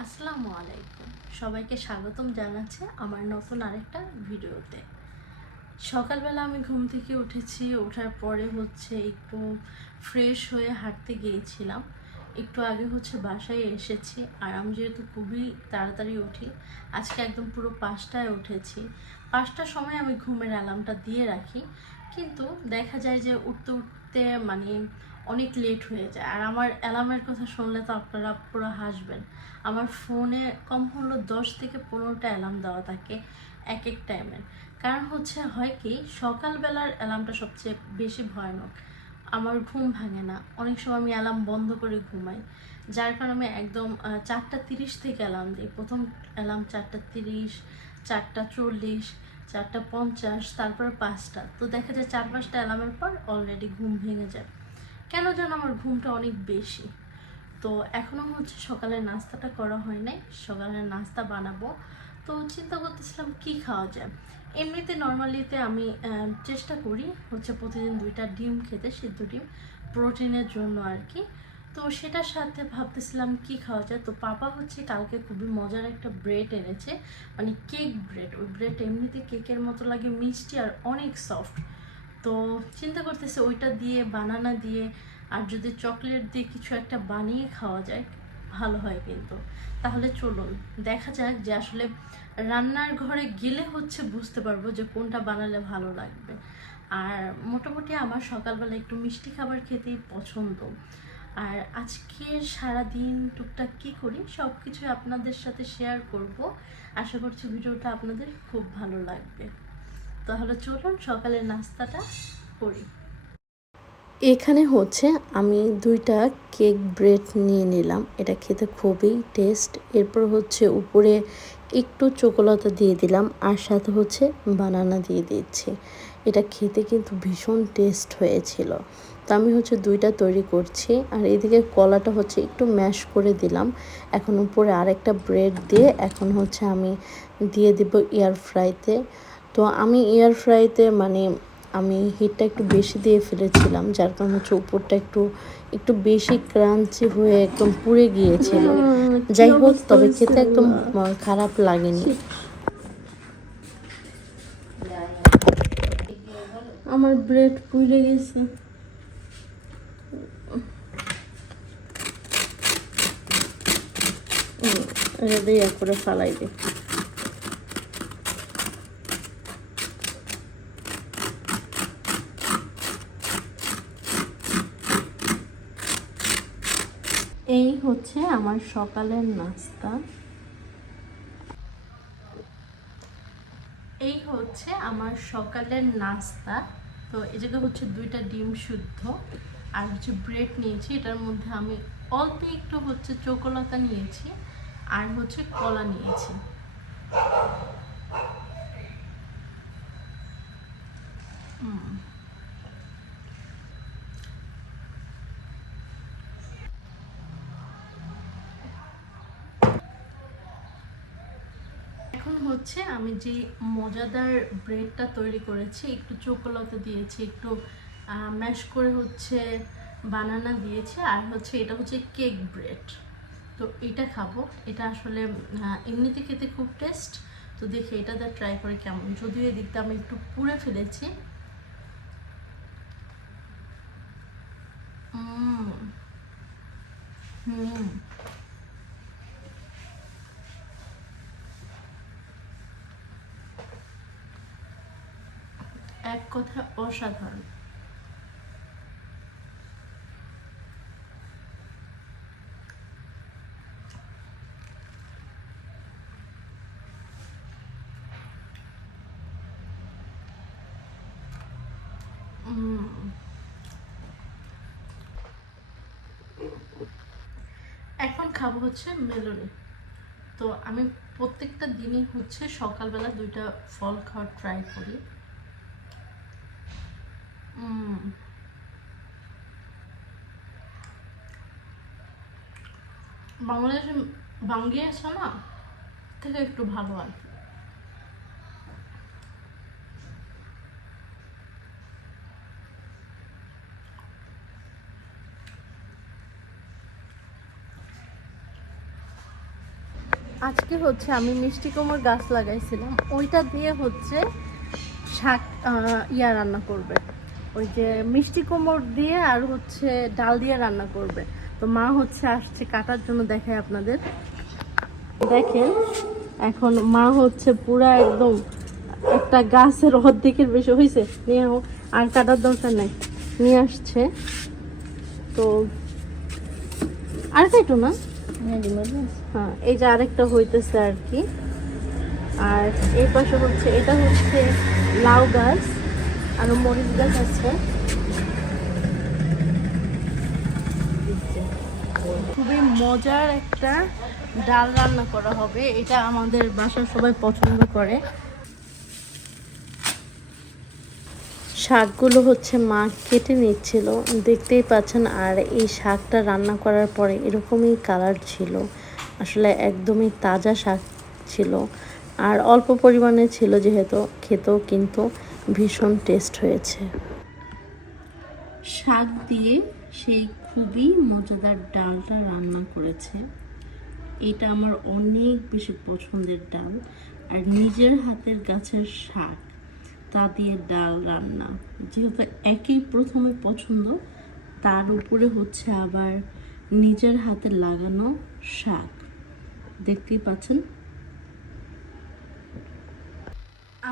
আসসালামু আলাইকুম, সবাইকে স্বাগতম জানাচ্ছি আমার নতুন আরেকটা ভিডিওতে। সকালবেলা আমি ঘুম থেকে উঠেছি, ওঠার পরে একটু ফ্রেশ হয়ে হাঁটতে গিয়েছিলাম। একটু আগে বাসায় এসেছি। আর আমি যেহেতু খুবই তাড়াতাড়ি উঠি, আজকে একদম পুরো 5টায় উঠেছি। 5টার সময় আমি ঘুমের অ্যালার্মটা দিয়ে রাখি, কিন্তু দেখা যায় যে উঠতে উঠতে অনেক লেট হয়ে যায়। আর আমার অ্যালার্মের কথা শুনলে তো আপনারা পুরো হাসবেন। আমার ফোনে কম হলো 10 থেকে 15টা অ্যালার্ম দেওয়া থাকে এক এক টাইমের। কারণ হয় কি, সকালবেলার অ্যালার্মটা সবচেয়ে বেশি ভয়ানক। আমার ঘুম ভাঙে না, অনেক সময় আমি অ্যালার্ম বন্ধ করে ঘুমাই, যার কারণে আমি একদম 4টা 30 থেকে অ্যালার্ম দিই। প্রথম অ্যালার্ম 4টা 30, 4টা 40, 4টা 50, তারপরে 5টা। তো দেখা যায় 4-5টা অ্যালার্মের পর অলরেডি ঘুম ভেঙে যায়। কেন যেন আমার ঘুমটা অনেক বেশি। তো এখনও সকালের নাস্তাটা করা হয় নাই, সকালের নাস্তা বানাবো। তো চিন্তা করতেছিলাম কি খাওয়া যায়। এমনিতে নর্মালিতে আমি চেষ্টা করি প্রতিদিন 2টা ডিম খেতে, সিদ্ধ ডিম, প্রোটিনের জন্য আর কি। তো সেটার সাথে ভাবতেছিলাম কি খাওয়া যায়। তো পাপা কালকে খুবই মজার একটা ব্রেড এনেছে, কেক ব্রেড। ওই ব্রেড এমনিতে কেকের মতো লাগে, মিষ্টি আর অনেক সফট। তো চিন্তা করতেছে ওইটা দিয়ে, বানানা দিয়ে আর যদি চকলেট দিয়ে কিছু একটা বানিয়ে খাওয়া যায় ভালো হয়। কিন্তু তাহলে চলুন দেখা যাক যে আসলে রান্নার ঘরে গেলে বুঝতে পারবো যে কোনটা বানালে ভালো লাগবে। আর মোটামুটি আমার সকালবেলা একটু মিষ্টি খাবার খেতেই পছন্দ। আর আজকে সারাদিন টুকটাক কী করি সব কিছুই আপনাদের সাথে শেয়ার করব। আশা করছি ভিডিওটা আপনাদের খুব ভালো লাগবে। তাহলে চলুন সকালের নাস্তাটা করি। এখানে আমি 2টা কেক ব্রেড নিয়ে নিলাম। এটা খেতে খুবই টেস্ট। এরপর উপরে একটু চকোলেট দিয়ে দিলাম, আর সাথে বানানা দিয়ে দিচ্ছি। এটা খেতে কিন্তু ভীষণ টেস্ট হয়েছিল। তো আমি 2টা তৈরি করছি, আর এদিকে কলাটা একটু ম্যাশ করে দিলাম। এখন উপরে আরেকটা ব্রেড দিয়ে এখন আমি দিয়ে দিব এয়ার ফ্রাইতে। তো আমি এয়ার ফ্রাইতে আমি হিটটা একটু বেশি দিয়ে ফেলেছিলাম, যার কারণে উপরটা একটু একটু বেশি ক্রাঞ্চি হয়ে একদম পুড়ে গিয়েছিল। যাই হোক, তবে খেতে একদম খারাপ লাগেনি। আমার ব্রেড পুড়ে গেছে। এটা করে ফালাই দিই। এই আমার সকালের নাস্তা। এই আমার সকালের নাস্তা। তো এই জায়গায় 2টা ডিম শুদ্ধ আর ব্রেড নিয়েছি। এটার মধ্যে আমি অল্প একটু চকোলতা নিয়েছি, আর কলা নিয়েছি। এখন আমি যে মজাদার ব্রেডটা তৈরি করেছি, একটু চকোলেট দিয়েছি, একটু ম্যাশ করে বানানা দিয়েছি, আর এটা কেক ব্রেড। তো এটা খাবো। এটা আসলে এমনিতে খেতে খুব টেস্ট। তো দেখি এটা দিয়ে ট্রাই করে কেমন। যদিও এদিকটা আমি একটু পুড়ে ফেলেছি। হুম, এক কথা অসাধারণ। এখন খাবো মেলোনি। তো আমি প্রত্যেকটা দিনই সকালবেলা 2টা ফল খাওয়ার ট্রাই করি। বাংলাদেশে বাঙ্গি আছে না, থেকে একটু ভালো আর কি। আজকে হচ্ছে আমি মিষ্টি কুমড়োর গাছ লাগাইছিলাম, ওইটা দিয়ে হচ্ছে শাক রান্না করবে। ওই যে মিষ্টি কুমড়ো দিয়ে আর হচ্ছে ডাল দিয়ে রান্না করবে। তো মা হচ্ছে আসছে কাটার জন্য, দেখায় আপনাদের। দেখেন এখন মা হচ্ছে পুরা একদম একটা গাছের অর্ধেকের বেশি হয়েছে নিয়ে, আর কাটার দরকার নাই, নিয়ে আসছে। তো আরেকটা একটু না, হ্যাঁ এই যে আরেকটা হইতেছে আর কি। আর এই পাশে হচ্ছে এটা হচ্ছে লাউ গাছ, আরো মরিচ গাছ আছে। খুবই মজার একটা ডাল রান্না করা হবে, এটা আমাদের বাসার সবাই পছন্দ করে। শাকগুলো হচ্ছে মা কেটে নিচ্ছিল, দেখতেই পাচ্ছেন। আর এই শাকটা রান্না করার পরে এরকমই কালার ছিল, আসলে একদমই তাজা শাক ছিল। আর অল্প পরিমাণে ছিল যেহেতু, খেতেও কিন্তু ভীষণ টেস্ট হয়েছে। শাক দিয়ে সেই খুবই মজাদার ডালটা রান্না করেছে। এটা আমার অনেক বেশি পছন্দের ডাল, আর নিজের হাতের গাছের শাক তা দিয়ে ডাল রান্না, যেহেতু একই প্রথমে পছন্দ, তার উপরে হচ্ছে আবার নিজের হাতে লাগানো শাক, দেখতেই পাচ্ছেন।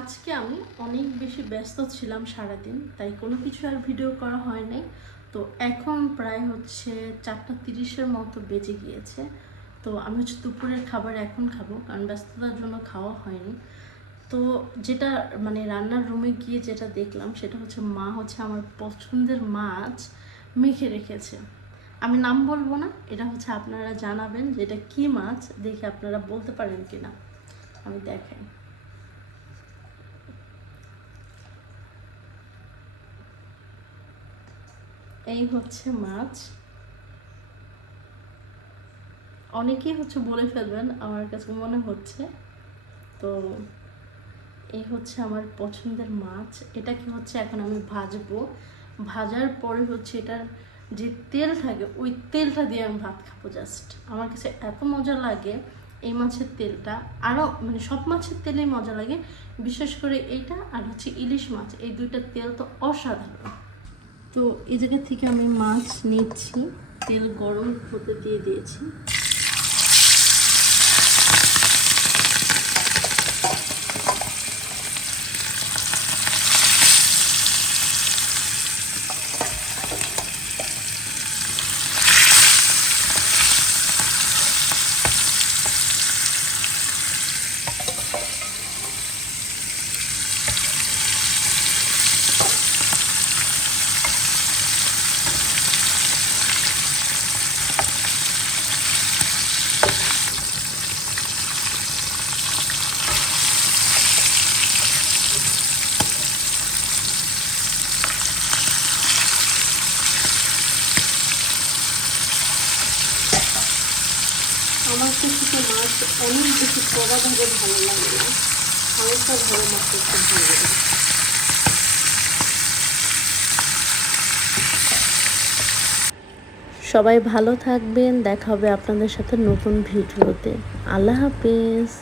আজকে আমি অনেক বেশি ব্যস্ত ছিলাম সারাদিন, তাই কোনো কিছু আর ভিডিও করা হয় নাই। তো এখন প্রায় হচ্ছে 4:30-এর মতো বেজে গিয়েছে। তো আমি হচ্ছে দুপুরের খাবার এখন খাবো, কারণ ব্যস্ততার জন্য খাওয়া হয়নি। তো যেটা মানে রান্নার রুমে গিয়ে যেটা দেখলাম সেটা হচ্ছে মা হচ্ছে আমার পছন্দের মাছ মেখে রেখেছে। আমি নাম বলবো না, এটা হচ্ছে আপনারা জানাবেন যে এটা কী মাছ, দেখে আপনারা বলতে পারেন কিনা। আমি দেখাই। এই হচ্ছে মাছ। অনেকেই হচ্ছে বলে ফেলবেন, আমার কাছে মনে হচ্ছে। তো এই হচ্ছে আমার পছন্দের মাছ। এটাকে হচ্ছে এখন আমি ভাজবো, ভাজার পরে হচ্ছে এটার যে তেল থাকে ওই তেলটা দিয়ে আমি ভাত খাবো। জাস্ট আমার কাছে এত মজা লাগে এই মাছের তেলটা, আরও মানে সব মাছের তেলেই মজা লাগে, বিশেষ করে এইটা আর হচ্ছে ইলিশ মাছ, এই দুইটা তেল তো অসাধারণ। তো এই জায়গা থেকে আমি মাছ নিচ্ছি, তেল গরম হতে দিয়ে দিয়েছি। আমার কাছে মাছ অনেক বেশি কড়াভাবে ভালো লাগে না, হালকা ভালো মাছ করতে ভালো লাগে। সবাই ভালো থাকবেন, দেখা হবে আপনাদের সাথে নতুন ভিডিওতে। আল্লাহ হাফেজ।